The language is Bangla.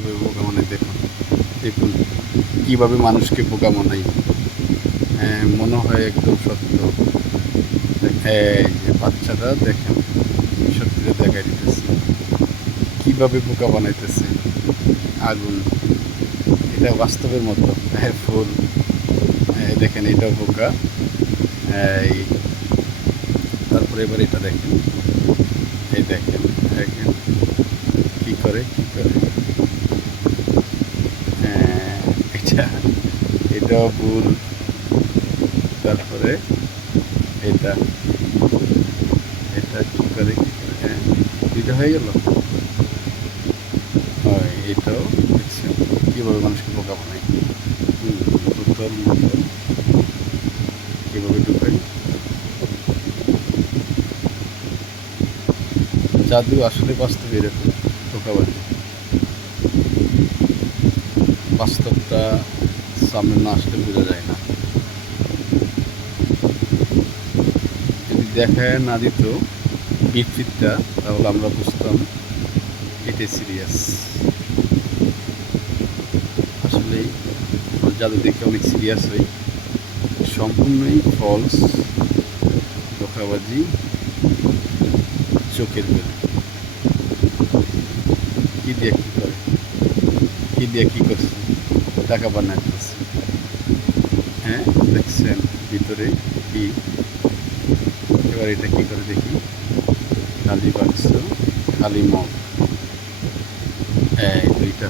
কীভাবে বোকা বানাই দেখুন, দেখুন কীভাবে মানুষকে বোকা বানাই। মনে হয় একদম সত্য। এই যে বাচ্চাটা দেখেন, সত্যিটা দেখাই দিতেছে কীভাবে বোকা বানাইতেছে। আগুন, এটা বাস্তবের মতো। ফুল, দেখেন এটাও বোকা। এই তারপরে এবার এটা দেখেন, এই দেখেন দেখেন কী করে কী করে। এটা এটাও ভুল। তারপরে এটা এটা কী করে কী করে, দুইটা হয়ে গেল। হয় এটাও দেখছেন কীভাবে মানুষকে বোকা বানায়। বোতল বোতল কীভাবে ঢুকাই। জাদু আসলে বাস্তবে এরকম ধোঁকাবাজি। বাস্তবটা সামনে না আসলে বোঝা যায় না। যদি দেখায় না দিত বিকৃতটা, তাহলে আমরা বুঝতাম এটাই সিরিয়াস। আসলেই জাদু দেখে অনেক সিরিয়াস হই। সম্পূর্ণই ফলস, ধোঁকাবাজি, চোখের বেল। কী দিয়ে কী করে, কী দিয়ে কী করছে, টাকা বানাইতেছে। দেখছেন ভিতরে কি। এবার এটা কী করে দেখি। খালি বাক্স, খালি মগ, দুইটা